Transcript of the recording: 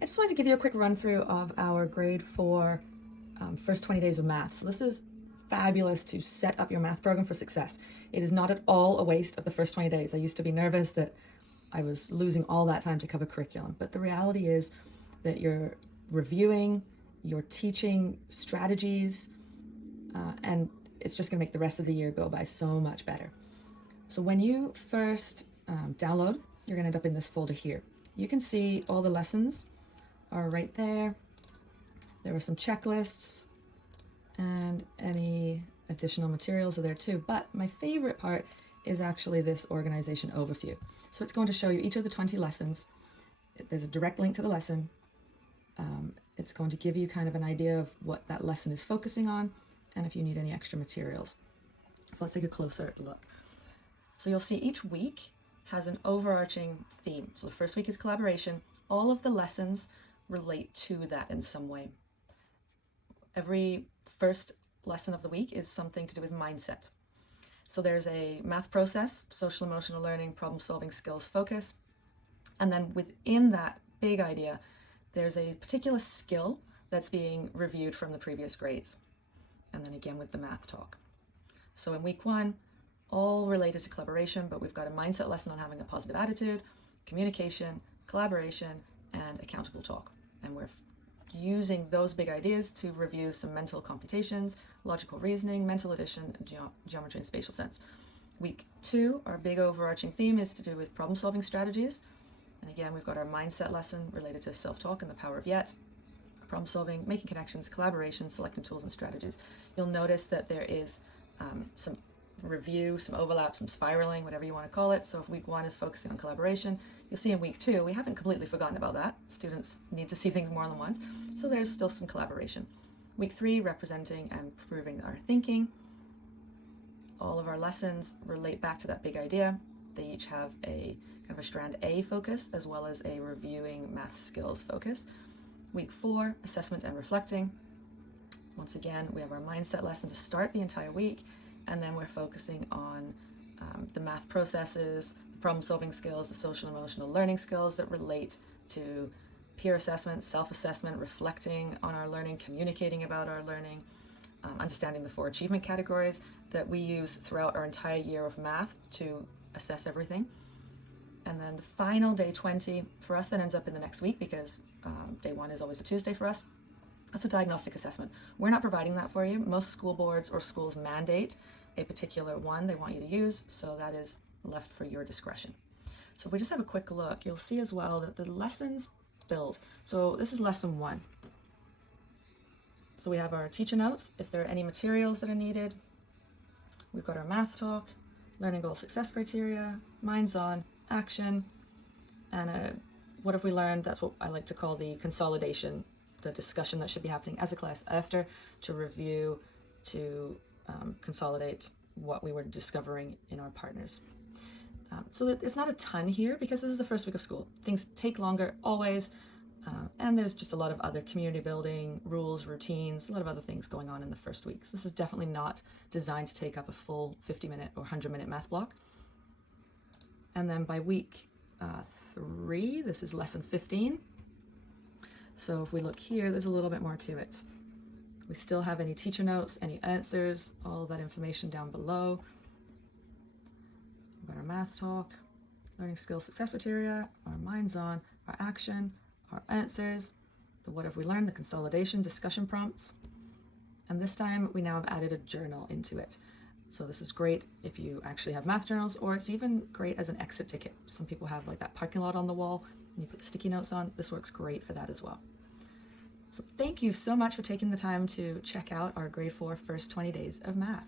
I just wanted to give you a quick run through of our grade 4 first 20 days of math. So this is fabulous to set up your math program for success. It is not at all a waste of the first 20 days. I used to be nervous that I was losing all that time to cover curriculum, but the reality is that you're reviewing, you're teaching strategies, and it's just going to make the rest of the year go by so much better. So when you first download, you're going to end up in this folder here. You can see all the lessons are right there. There are some checklists and any additional materials are there too. But my favorite part is actually this organization overview. So it's going to show you each of the 20 lessons. There's a direct link to the lesson. It's going to give you kind of an idea of what that lesson is focusing on and if you need any extra materials. So let's take a closer look. So you'll see each week has an overarching theme. So the first week is collaboration. All of the lessons relate to that in some way. Every first lesson of the week is something to do with mindset. So there's a math process, social emotional learning, problem solving skills focus. And then within that big idea, there's a particular skill that's being reviewed from the previous grades. And then again with the math talk. So in week 1, all related to collaboration, but we've got a mindset lesson on having a positive attitude, communication, collaboration, and accountable talk. And we're using those big ideas to review some mental computations, logical reasoning, mental addition, geometry and spatial sense. Week 2, our big overarching theme is to do with problem solving strategies. And again, we've got our mindset lesson related to self-talk and the power of yet, problem solving, making connections, collaboration, selecting tools and strategies. You'll notice that there is some review, some overlap, some spiraling, whatever you want to call it. So if week 1 is focusing on collaboration, you'll see in week 2, we haven't completely forgotten about that. Students need to see things more than once. So there's still some collaboration. Week 3, representing and proving our thinking. All of our lessons relate back to that big idea. They each have a kind of a Strand A focus as well as a reviewing math skills focus. Week 4, assessment and reflecting. Once again, we have our mindset lesson to start the entire week, and then we're focusing on the math processes, the problem-solving skills, the social-emotional learning skills that relate to peer assessment, self-assessment, reflecting on our learning, communicating about our learning, understanding the 4 achievement categories that we use throughout our entire year of math to assess everything. And then the final day 20, for us that ends up in the next week because day 1 is always a Tuesday for us. That's a diagnostic assessment. We're not providing that for you. Most school boards or schools mandate a particular one they want you to use, so that is left for your discretion. So if we just have a quick look, you'll see as well that the lessons build. So this is lesson 1. So we have our teacher notes, if there are any materials that are needed. We've got our math talk, learning goal success criteria, minds on, action, and what have we learned? That's what I like to call the consolidation, the discussion that should be happening as a class after to review, to consolidate what we were discovering in our partners. So it's not a ton here because this is the first week of school. Things take longer always, and there's just a lot of other community building, rules, routines, a lot of other things going on in the first weeks. This is definitely not designed to take up a full 50-minute or 100-minute math block. And then by week 3, this is lesson 15. So if we look here, there's a little bit more to it. We still have any teacher notes, any answers, all of that information down below. We've got our math talk, learning skills success criteria, our minds on, our action, our answers, the what have we learned, the consolidation, discussion prompts. And this time we now have added a journal into it. So this is great if you actually have math journals, or it's even great as an exit ticket. Some people have like that parking lot on the wall and you put the sticky notes on. This works great for that as well. So thank you so much for taking the time to check out our grade 4 first 20 days of math.